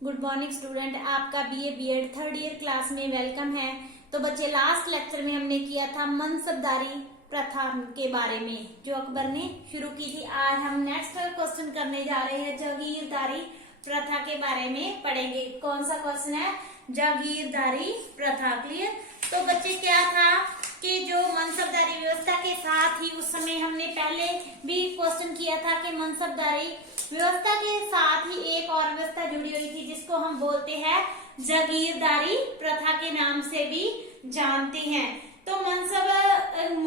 Good morning student, आपका BA BEd third year class में welcome है। तो बच्चे, लास्ट लेक्चर में हमने किया था मनसबदारी प्रथा के बारे में जो अकबर ने शुरू की थी। आज हम नेक्स्ट क्वेश्चन करने जा रहे हैं, जागीरदारी प्रथा के बारे में पढ़ेंगे। कौन सा क्वेश्चन है? जागीरदारी प्रथा। क्लियर? तो बच्चे, क्या था कि जो मनसबदारी व्यवस्था के साथ ही उस समय हमने पहले भी क्वेश्चन किया था कि मनसबदारी व्यवस्था के साथ ही एक और व्यवस्था जुड़ी हुई थी जिसको हम बोलते हैं जागीरदारी प्रथा के नाम से भी जानते हैं। तो मनसब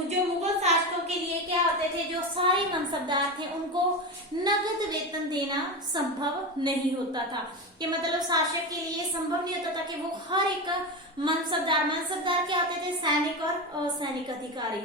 जो मुगल शासकों के लिए क्या होते थे, जो सारे मनसबदार थे उनको नगद वेतन देना संभव नहीं होता था। कि मतलब शासक के लिए संभव नहीं होता था कि वो हर एक मनसबदार क्या होते थे? सैनिक और असैनिक अधिकारी,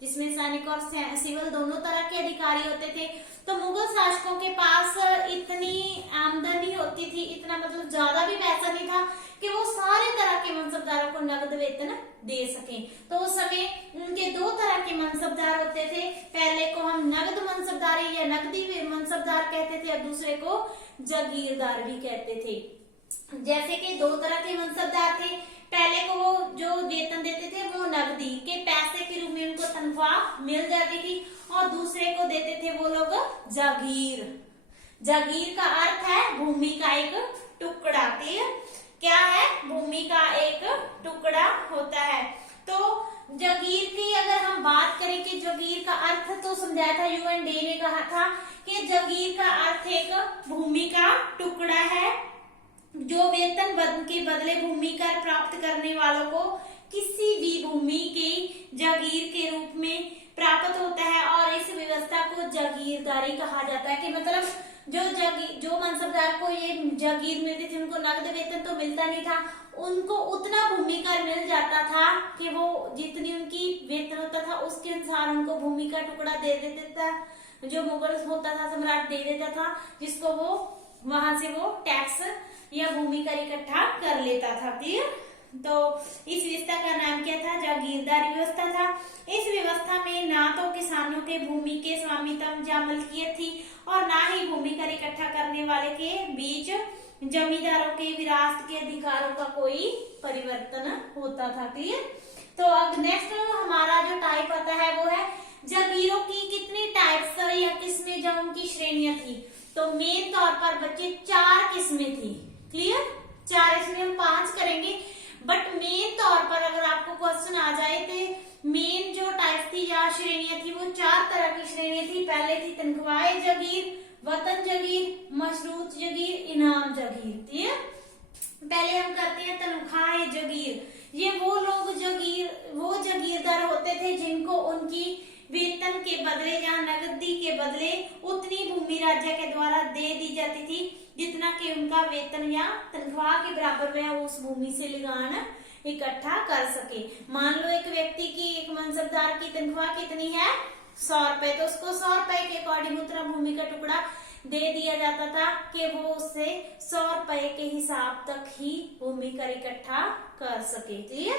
जिसमें सैनिक और सिविल दोनों तरह के अधिकारी होते थे। तो मुगल शासकों के पास इतनी आमदनी होती थी, इतना मतलब ज्यादा भी पैसा नहीं था कि वो सारे तरह के मनसबदारों को नगद वेतन दे सकें। तो उस समय उनके दो तरह के मनसबदार होते थे। पहले को हम नगद मनसबदारी या नकदी मनसबदार कहते थे और दूसरे को जागीरदार भी कहते थे। जैसे कि दो तरह के मनसबदार थे। पहले को वो जो वेतन देते थे वो नकदी के पैसे के रूप में उनको तनख्वाह मिल जाती थी, और दूसरे को देते थे वो लोग जागीर। जागीर का अर्थ है भूमि का एक टुकड़ा। क्या है? भूमि का एक टुकड़ा होता है। तो जागीर की अगर हम बात करें कि जागीर का अर्थ तो समझाया था, यूएनडे ने कहा था कि जागीर का अर्थ एक भूमि का टुकड़ा है जो वेतन के बदले भूमि कर प्राप्त करने वालों को किसी भी भूमि के जागीर के रूप में प्राप्त होता है, और इस व्यवस्था को जागीरदारी कहा जाता है। कि मतलब जो मनसबदार को ये जागीर मिलती थी उनको नगद वेतन तो मिलता नहीं था, उनको उतना भूमि कर मिल जाता था कि वो जितनी उनकी वेतन होता था उसके अनुसार उनको भूमि का टुकड़ा दे देता था। जो मुगल होता था सम्राट दे देता था, जिसको वो वहां से वो टैक्स या भूमि कर इकट्ठा कर लेता था। क्लियर? तो इस व्यवस्था का नाम क्या था? जागीरदारी व्यवस्था था। इस व्यवस्था में ना तो किसानों के भूमि के स्वामित्व या मलकियत थी और ना ही भूमि कर इकट्ठा करने वाले के बीच जमींदारों के विरासत के अधिकारों का कोई परिवर्तन होता था। क्लियर? तो अब नेक्स्ट हमारा जो टाइप आता है वो है जागीरों की कितनी टाइप्स या किस्में या उनकी श्रेणियां थी। तो मेन तौर पर बच्चे 4 किस्में थी। क्लियर? 4, इसमें हम 5 करेंगे, बट मेन तौर पर अगर आपको क्वेश्चन आ जाए तो मेन जो टाइप थी या श्रेणियां थी वो 4 तरह की श्रेणियां थी। पहले थी तनख्वाह जागीर, वतन जागीर, मशरूत जागीर, इनाम जागीर। क्लियर? पहले हम करते हैं तनख्वाह जागीर। ये वो जागीरदार होते थे जिनको उनकी वेतन के बदले या नकदी के बदले उतनी भूमि राज्य के द्वारा दे दी जाती थी जितना कि उनका वेतन या तनख्वाह के बराबर वह उस भूमि से लगान इकट्ठा कर सके। मान लो एक व्यक्ति की, एक मनसबदार की तनख्वाह कितनी है? 100 रुपए। तो उसको 100 रुपए के अकॉर्डिंग उतना भूमि का टुकड़ा दे दिया जाता था कि वो उससे 100 रुपए के हिसाब तक ही भूमि कर इकट्ठा कर सके। क्लियर?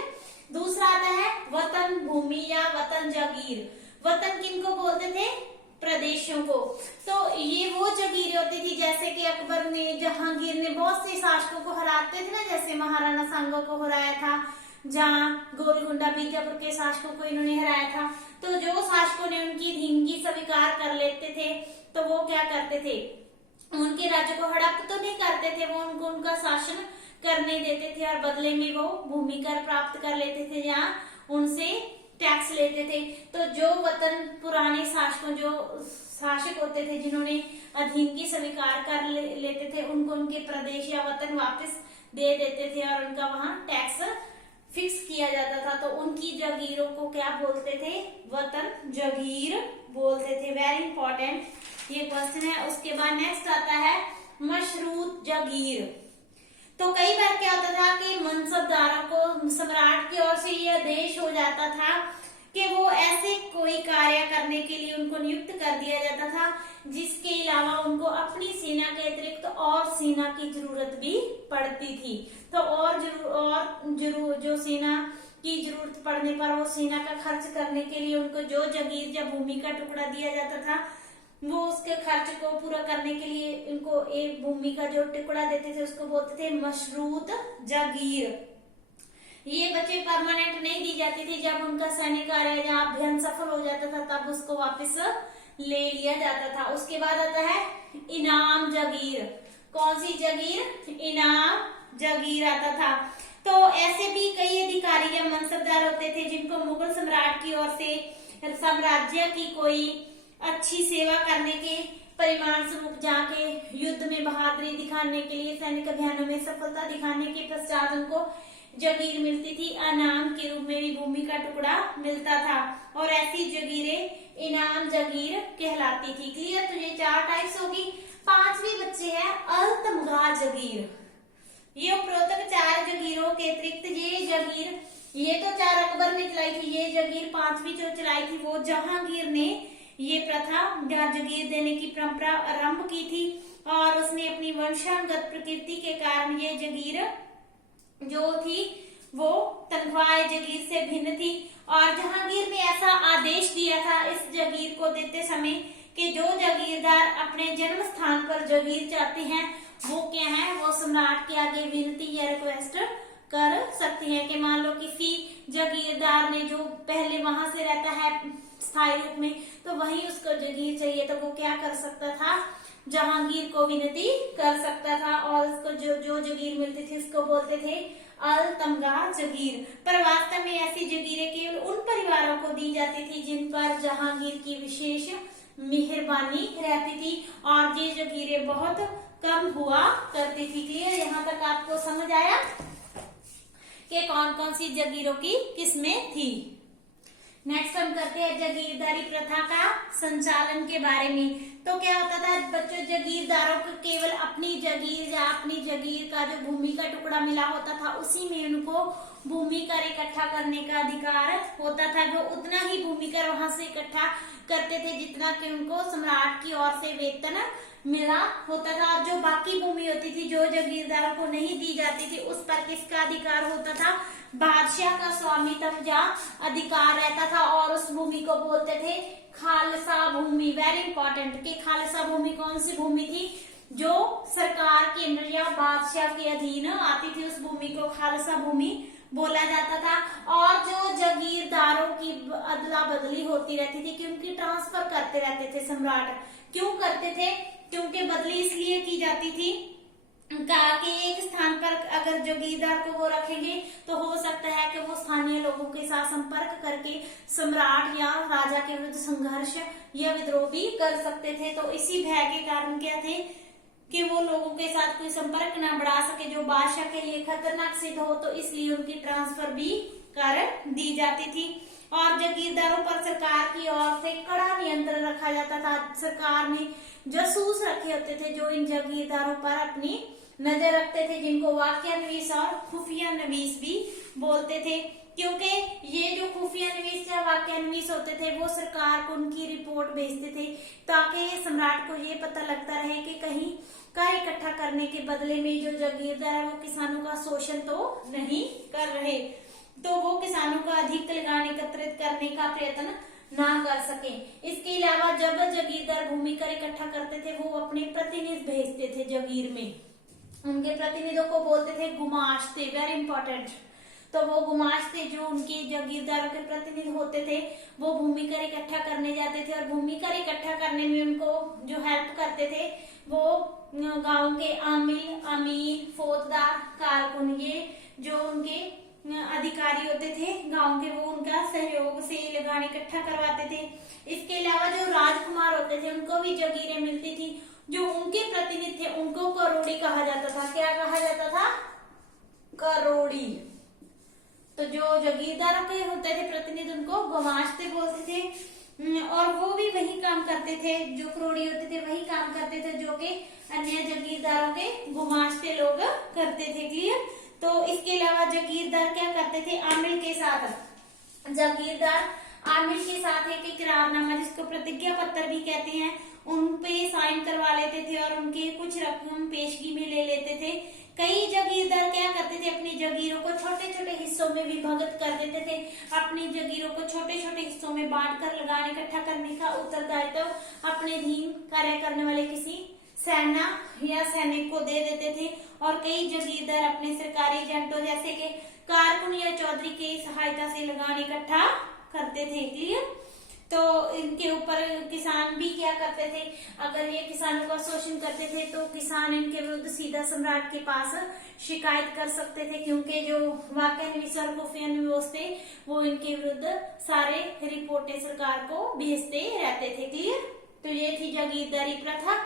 दूसरा आता है वतन भूमि या वतन जागीर। वतन किनको बोलते थे? प्रदेशों को। तो ये वो जागीर होती थी, जैसे कि अकबर ने, जहांगीर ने बहुत से शासकों को हराते थे ना, जैसे महाराणा सांगा को हराया था, जहाँ गोलकुंडा बीजापुर के शासकों को इन्होंने हराया था। तो जो शासकों ने उनकी धींगी स्वीकार कर लेते थे तो वो क्या करते थे? उनके राज्य को हड़प तो नहीं करते थे, वो उनको उनका शासन करने देते थे और बदले में वो भूमि कर प्राप्त कर लेते थे, जहाँ उनसे टैक्स लेते थे। तो जो वतन पुराने शासकों, जो शासक होते थे जिन्होंने अधीनगी स्वीकार कर लेते थे, उनको उनके प्रदेश या वतन वापस दे देते थे और उनका वहां टैक्स फिक्स किया जाता था। तो उनकी जागीरों को क्या बोलते थे? वतन जागीर बोलते थे। वेरी इंपॉर्टेंट ये क्वेश्चन है। उसके बाद नेक्स्ट आता है मशरूत जागीर। तो कई बार क्या होता था कि मनसबदारों को सम्राट की ओर से यह आदेश हो जाता था कि वो ऐसे कोई कार्य करने के लिए उनको नियुक्त कर दिया जाता था जिसके अलावा उनको अपनी सेना के अतिरिक्त और सेना की जरूरत भी पड़ती थी। तो जो सेना की जरूरत पड़ने पर वो सेना का खर्च करने के लिए उनको जो जागीर या भूमि का टुकड़ा दिया जाता था वो उसके खर्च को पूरा करने के लिए इनको एक भूमि का जो टुकड़ा देते थे उसको बोलते थे मशरूत जागीर। ये बच्चे परमानेंट नहीं दी जाती थी, जब उनका सैन्य कार्य या अभियान सफल हो जाता था तब उसको वापस ले लिया जाता था। उसके बाद आता है इनाम जागीर। कौन सी जागीर? इनाम जागीर आता था। तो ऐसे भी कई अधिकारी या मनसबदार होते थे जिनको मुगल सम्राट की ओर से साम्राज्य की कोई अच्छी सेवा करने के परिमाण स्वरूप जाके युद्ध में बहादुरी दिखाने के लिए सैनिक अभियानों में सफलता दिखाने के पश्चात उनको जागीर मिलती थी। इनाम के रूप में भी भूमि का टुकड़ा मिलता था और ऐसी जागीरें इनाम जागीर कहलाती थी। क्लियर? तो ये 4 टाइप्स होगी। 5वीं बच्चे है अल तमगा जागीर। ये उपरोक्त 4 जागीरों के अतिरिक्त ये जागीर, ये तो 4 अकबर ने चलाई थी, ये जागीर 5वीं जो चलाई थी वो जहांगीर ने ये प्रथा जागीर देने की परंपरा आरंभ की थी और उसने अपनी वंशानुगत प्रकृति के कारण ये जागीर जो थी वो तनख्वाह जागीर से भिन्न थी। और जहांगीर ने ऐसा आदेश दिया था इस जागीर को देते समय कि जो जागीरदार अपने जन्म स्थान पर जागीर चाहते हैं वो क्या है, वो सम्राट के आगे विनती या रिक्वेस्ट कर सकते हैं। कि मान लो किसी जागीरदार ने जो पहले वहां से रहता है स्थायी रूप में, तो वही उसको जागीर चाहिए, तो वो क्या कर सकता था, जहांगीर को विनती कर सकता था और उसको जो जागीर मिलती थी उसको बोलते थे अल तमगा जागीर। पर वास्तव में ऐसी जागीरें केवल उन परिवारों को दी जाती थी जिन पर जहांगीर की विशेष मेहरबानी रहती थी और ये जागीरें बहुत कम हुआ करती थी। क्लियर? यहाँ तक आपको समझ आया कि कौन कौन सी जागीरों की किस्में थी। नेक्स्ट हम करते हैं जागीरदारी प्रथा का संचालन के बारे में। तो क्या होता था बच्चों, जागीरदारों को केवल अपनी जागीर या अपनी जागीर का जो भूमि का टुकड़ा मिला होता था उसी में उनको भूमि कर इकट्ठा करने का अधिकार होता था। वो उतना ही भूमि कर वहां से इकट्ठा करते थे जितना कि उनको सम्राट की ओर से वेतन मिला होता था। और जो बाकी भूमि होती थी जो जागीरदारों को नहीं दी जाती थी उस पर किसका अधिकार होता था, बादशाह का स्वामित्व या अधिकार रहता था और उस भूमि को बोलते थे खालसा भूमि। वेरी इंपॉर्टेंट कि खालसा भूमि कौन सी भूमि थी, जो सरकार केंद्र या बादशाह के अधीन आती थी उस भूमि को खालसा भूमि बोला जाता था। और जो जागीरदारों की अदला बदली होती रहती थी कि उनकी ट्रांसफर करते रहते थे सम्राट। क्यों करते थे? क्योंकि बदली इसलिए की जाती थी कहा कि एक स्थान पर अगर जागीरदार को वो रखेंगे तो हो सकता है कि वो स्थानीय लोगों के साथ संपर्क करके सम्राट या राजा के विरुद्ध संघर्ष या विद्रोह भी कर सकते थे। तो इसी भय के कारण क्या थे कि वो लोगों के साथ कोई संपर्क ना बढ़ा सके जो बादशाह के लिए खतरनाक सिद्ध हो, तो इसलिए उनकी ट्रांसफर भी कर दी जाती थी। और जागीरदारों पर सरकार की ओर से कड़ा नियंत्रण रखा जाता था। सरकार ने जासूस रखे होते थे जो इन जागीरदारों पर अपनी नजर रखते थे, जिनको वाक्यान्वीस और खुफिया नवीस भी बोलते थे। क्योंकि ये जो खुफिया नवीस या वाक्यान्वीस होते थे वो सरकार को उनकी रिपोर्ट भेजते थे ताकि सम्राट को ये पता लगता रहे कि कहीं कर इकट्ठा करने के बदले में जो जागीरदार है वो किसानों का शोषण तो नहीं कर रहे, तो वो किसानों का अधिक लगान एकत्रित करने का प्रयत्न ना कर सके। इसके अलावा जब जागीरदार भूमि कर इकट्ठा करते थे वो अपने प्रतिनिधि भेजते थे जागीर में। उनके प्रतिनिधियों को बोलते थे गुमाश्ते। Very important. तो वो गुमाश्ते जो उनके जागीरदारों के प्रतिनिधि होते थे वो भूमि कर इकट्ठा करने जाते थे और भूमि कर इकट्ठा करने में उनको जो हेल्प करते थे वो गांव के आमिल, अमीर, फौजदार, कारकुन, ये जो उनके अधिकारी होते थे गांव के, वो उनका सहयोग से लगान इकट्ठा करवाते थे। इसके अलावा जो राजकुमार होते थे उनको भी जागीरें मिलती थी। जो उनके प्रतिनिधि थे उनको करोड़ी कहा जाता था। क्या कहा जाता था? करोड़ी। तो जो जागीरदारों के होते थे प्रतिनिधि उनको गुमाश्ते बोलते थे और वो भी वही काम करते थे, जो करोड़ी होते थे वही काम करते थे जो कि अन्य जागीरदारों के गुमाश्ते लोग करते थे। क्लियर? तो इसके अलावा जागीरदार क्या करते थे? आमिल के साथ, जागीरदार आमिल के साथ एक इकरारनामा जिसको प्रतिज्ञा पत्र भी कहते हैं उन पे साइन करवा लेते थे और उनके कुछ रकम पेशगी में ले लेते थे। कई जागीरदार क्या करते थे? अपनी जागीरों को छोटे छोटे छोटे हिस्सों में विभाजित कर देते थे। अपनी जागीरों को छोटे छोटे हिस्सों में बांटकर लगान इकट्ठा करने का उत्तरदायित्व अपने अधीन कार्य करने वाले किसी सेना या सैनिक को दे देते थे। और कई जागीरदार अपने सरकारी एजेंटों जैसे कि कारकुन या चौधरी की सहायता से लगान इकट्ठा करते थे। क्लियर? तो इनके ऊपर किसान भी क्या करते थे, अगर ये किसानों का शोषण करते थे तो किसान इनके विरुद्ध सीधा सम्राट के पास शिकायत कर सकते थे, क्योंकि जो वाक्य निवीस और खुफिया निवेश थे वो इनके विरुद्ध सारे रिपोर्टें सरकार को भेजते रहते थे। क्लियर? तो ये थी जागीरदारी प्रथा।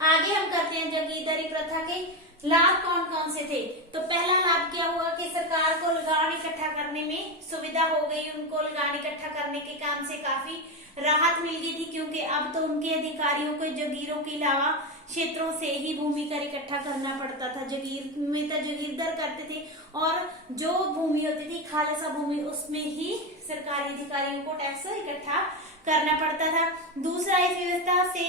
आगे हम करते हैं जागीरदारी प्रथा के लाभ कौन कौन से थे। तो पहला लाभ क्या हुआ कि सरकार को लगान इकट्ठा करने में सुविधा हो गई, उनको लगान इकट्ठा करने के काम से काफी राहत मिल गई थी, क्योंकि अब तो उनके अधिकारियों को जागीरों के अलावा क्षेत्रों से ही भूमि कर इकट्ठा करना पड़ता था। जागीर में तो जागीरदार करते थे और जो भूमि होती थी खालसा भूमि उसमें ही सरकारी अधिकारियों को टैक्स इकट्ठा करना पड़ता था। दूसरा, इस व्यवस्था से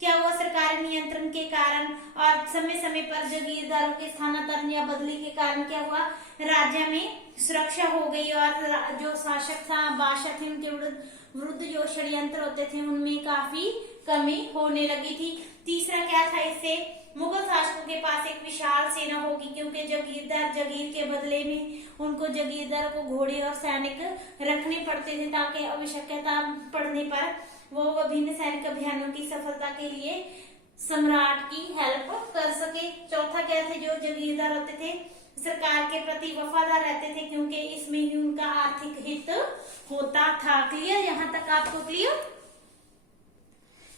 क्या हुआ, सरकारी नियंत्रण के कारण और समय समय पर जागीरदारों के स्थानांतरण या बदली के कारण क्या हुआ, राज्य में सुरक्षा हो गई और जो शासक था बादशाह थे उनके विरुद्ध जो षड्यंत्र होते थे उनमें काफी कमी होने लगी थी। तीसरा क्या था, इससे मुगल शासकों के पास एक विशाल सेना होगी, क्योंकि जागीरदार जागीर के बदले में उनको जागीरदार को घोड़े और सैनिक रखने पड़ते थे, ताकि आवश्यकता पड़ने पर वो विभिन्न सैनिक अभियानों की सफलता के लिए सम्राट की हेल्प कर सके। चौथा क्या थे, जो जागीरदार होते थे सरकार के प्रति वफादार रहते थे, क्योंकि इसमें ही उनका आर्थिक हित होता था। क्लियर? यहाँ तक आपको क्लियर?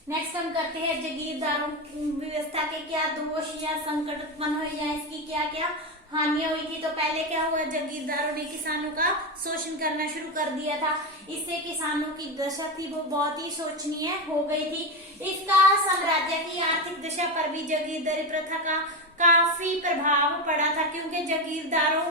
नेक्स्ट हम करते हैं जागीरदारों की व्यवस्था के क्या दोष या संकट उत्पन्न हुए या इसकी क्या क्या हानियां हुई थी। तो पहले क्या हुआ, जागीरदारों ने किसानों का शोषण करना शुरू कर दिया था। इससे किसानों की दशा थी वो बहुत ही शोचनीय हो गई थी। इसका साम्राज्य की आर्थिक दशा पर भी जागीरदारी प्रथा का काफी प्रभाव पड़ा था, क्योंकि जागीरदारों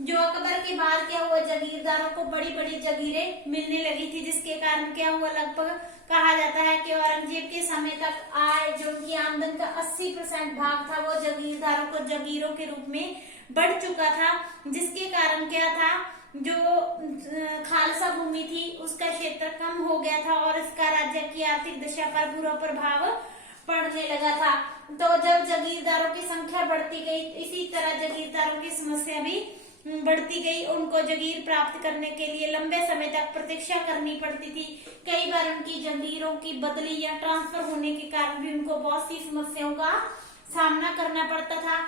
जो अकबर के बाद क्या हुआ, जागीरदारों को बड़ी बड़ी जागीरें मिलने लगी थी, जिसके कारण क्या हुआ, लगभग कहा जाता है कि औरंगजेब के समय तक आय जो उनकी आमदन का 80% भाग था वो जागीरदारों को जागीरों के रूप में बढ़ चुका था, जिसके कारण क्या था, जो खालसा भूमि थी उसका क्षेत्र कम हो गया था और इसका राज्य की आर्थिक दशा पर बुरा प्रभाव पड़ने लगा था। तो जब जागीरदारों की संख्या बढ़ती गई, इसी तरह जागीरदारों की समस्या भी बढ़ती गई। उनको जागीर प्राप्त करने के लिए लंबे समय तक प्रतीक्षा करनी पड़ती थी। कई बार उनकी जागीरों की बदली या ट्रांसफर होने के कारण भी उनको बहुत सी समस्याओं का सामना करना पड़ता था।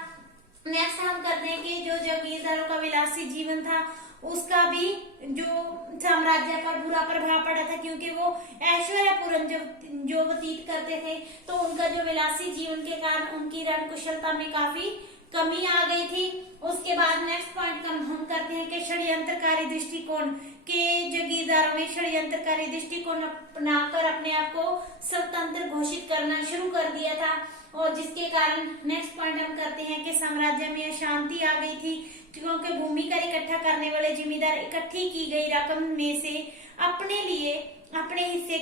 नेक्स्ट हम करते हैं कि जो जागीरदारों का विलासी जीवन था उसका भी जो साम्राज्य पर बुरा प्रभाव पड़ा था, क्योंकि वो ऐश्वर्यपूर्ण जो व्यतीत करते थे, तो उनका जो विलासी जीवन के कारण उनकी रण कुशलता में काफी कमी आ गई थी। उसके बाद नेक्स्ट पॉइंट हम करते हैं कि षड्यंत्रकारी दृष्टिकोण के जागीरदारों में षड्यंत्रकारी दृष्टिकोण अपनाकर अपने आप को स्वतंत्र घोषित करना शुरू कर दिया था, और जिसके कारण नेक्स्ट पॉइंट हम करते हैं कि साम्राज्य में अशांति आ गई थी, क्योंकि भूमि कर इकट्ठा करने वाले जिम्मेदार इकट्ठी की गई रकम में से अपने लिए अपने हिस्से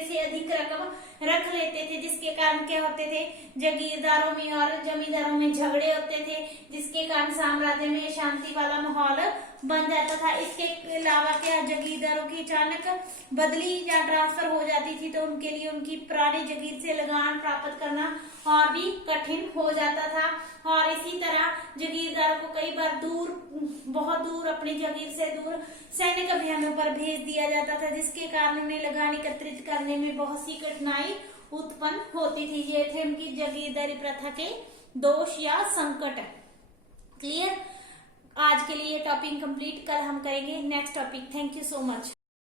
से अधिक रकम रख लेते थे, जिसके कारण क्या होते थे, जागीरदारों में और जमींदारों में झगड़े होते थे, जिसके कारण साम्राज्य में शांति वाला माहौल बन जाता था। इसके अलावा क्या, जागीरदारों की अचानक बदली या ट्रांसफर हो जाती थी तो उनके लिए उनकी पुरानी जागीर से लगान प्राप्त करना और भी कठिन हो जाता था। और इसी तरह जागीरदारों को कई बार बहुत दूर अपनी जागीर से दूर सैनिक अभियानों पर भेज दिया जाता था, जिसके कारण उन्हें लगान एकत्रित करने में बहुत सी कठिनाई उत्पन्न होती थी। ये थे उनकी जागीरदारी प्रथा के दोष या संकट। क्लियर? आज के लिए टॉपिक कंप्लीट, कल हम करेंगे next topic. Thank you so much.